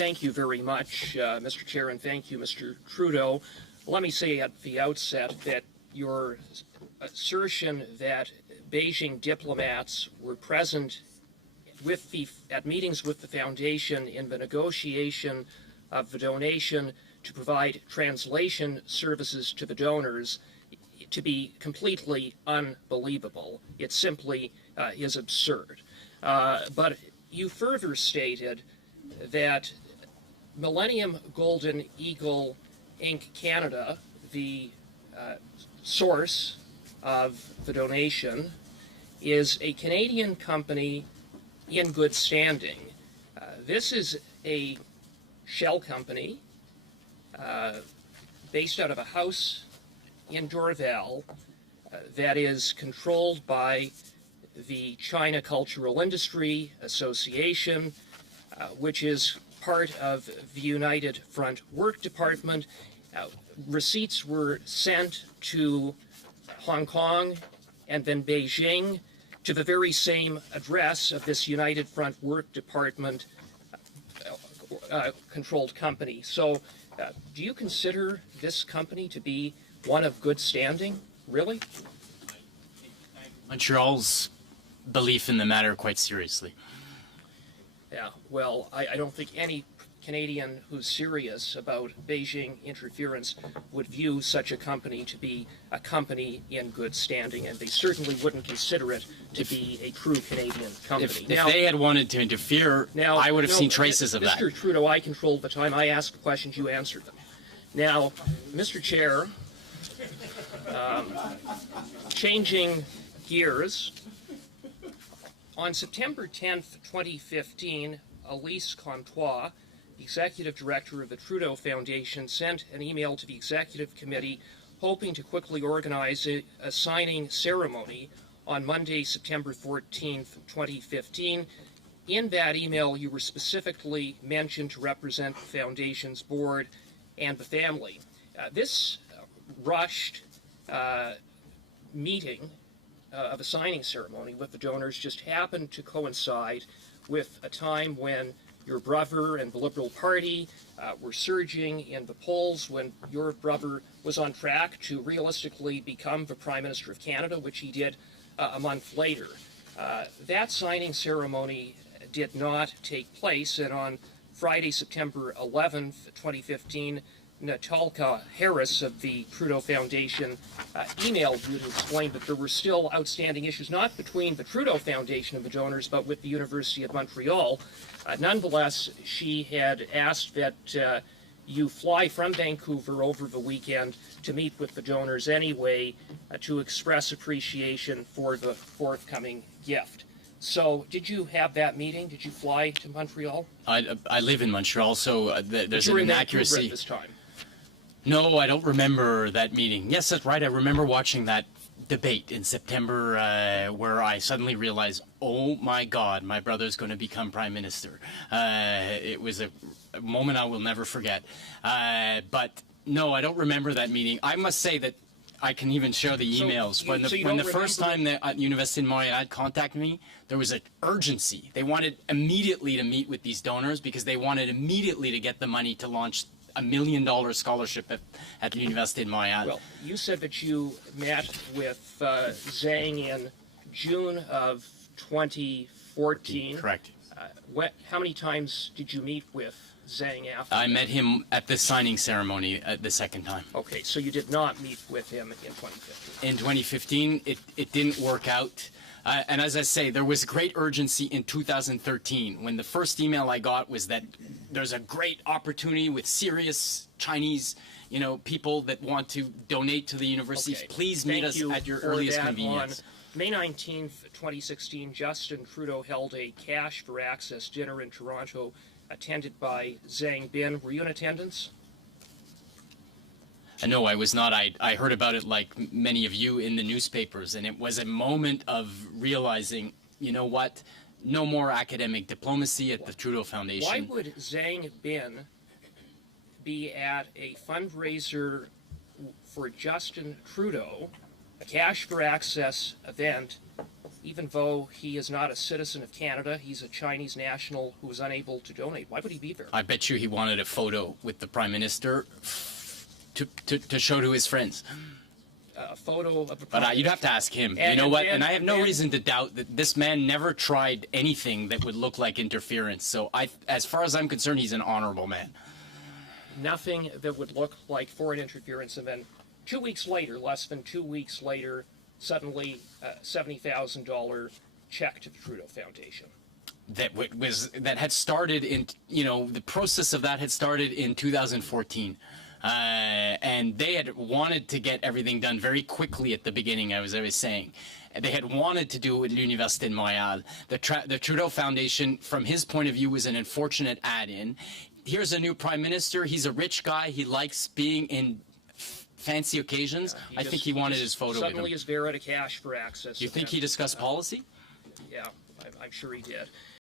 Thank you very much, Mr. Chair, and thank you, Mr. Trudeau. Let me say at the outset that your assertion that Beijing diplomats were present at meetings with the Foundation in the negotiation of the donation to provide translation services to the donors to be completely unbelievable. It simply is absurd. But you further stated that Millennium Golden Eagle Inc. Canada, the source of the donation, is a Canadian company in good standing. This is a shell company based out of a house in Dorval that is controlled by the China Cultural Industry Association, which is part of the United Front Work Department. Receipts were sent to Hong Kong and then Beijing to the very same address of this United Front Work Department controlled company. So do you consider this company to be one of good standing, really? Montreal's belief in the matter quite seriously. Yeah, well, I don't think any Canadian who's serious about Beijing interference would view such a company to be a company in good standing, and they certainly wouldn't consider it to be a true Canadian company. If they had wanted to interfere, I would have seen traces of that. Mr. Trudeau, I controlled the time. I asked questions, you answered them. Now, Mr. Chair, changing gears, on September 10th, 2015, Elise Comtois, the Executive Director of the Trudeau Foundation, sent an email to the Executive Committee hoping to quickly organize a signing ceremony on Monday, September 14th, 2015. In that email, you were specifically mentioned to represent the Foundation's board and the family. This rushed meeting of a signing ceremony with the donors just happened to coincide with a time when your brother and the Liberal Party were surging in the polls, when your brother was on track to realistically become the Prime Minister of Canada, which he did a month later. That signing ceremony did not take place, and on Friday, September 11th, 2015, Natalka Harris of the Trudeau Foundation emailed you to explain that there were still outstanding issues, not between the Trudeau Foundation and the donors, but with the University of Montreal. Nonetheless, she had asked that you fly from Vancouver over the weekend to meet with the donors anyway to express appreciation for the forthcoming gift. So, did you have that meeting? Did you fly to Montreal? I live in Montreal, so there's an inaccuracy. At this time. No, I don't remember that meeting. Yes, that's right. I remember watching that debate in September where I suddenly realized, oh my God, my brother's going to become Prime Minister. It was a moment I will never forget. But no, I don't remember that meeting. I must say that I can even show the emails. When the first time the Université de Montréal had contacted me, there was an urgency. They wanted immediately to meet with these donors because they wanted immediately to get the money to launch a $1 million scholarship at the Université de Montréal. Well, you said that you met with Zhang in June of 2014. Correct. How many times did you meet with Zhang after I met him at the signing ceremony the second time. Okay, so you did not meet with him in 2015. In 2015, it didn't work out. And as I say, there was great urgency in 2013 when the first email I got was that there's a great opportunity with serious Chinese, people that want to donate to the universities. Okay. Please meet us at your earliest convenience. On May 19th, 2016, Justin Trudeau held a Cash for Access dinner in Toronto, attended by Zhang Bin. Were you in attendance? No, I was not. I heard about it like many of you in the newspapers, and it was a moment of realizing, you know what, no more academic diplomacy at the Trudeau Foundation. Why would Zhang Bin be at a fundraiser for Justin Trudeau, a Cash for Access event, even though he is not a citizen of Canada, he's a Chinese national who was unable to donate. Why would he be there? I bet you he wanted a photo with the Prime Minister to show to his friends. A photo of a But you'd have to ask him. And- You know what? and- And I have no and- reason to doubt that this man never tried anything that would look like interference. So as far as I'm concerned, he's an honorable man. nothing that would look like foreign interference, and then 2 weeks later, less than 2 weeks later, suddenly $70,000 check to the Trudeau Foundation. That had started in, the process of that had started in 2014. And they had wanted to get everything done very quickly at the beginning, as I was saying. They had wanted to do it with l'Université de Montréal. The Trudeau Foundation, from his point of view, was an unfortunate add-in. Here's a new prime minister. He's a rich guy. He likes being in fancy occasions. I think he wanted his photo with him. Suddenly is there at a cash for access. You think he discussed policy? Yeah, I'm sure he did.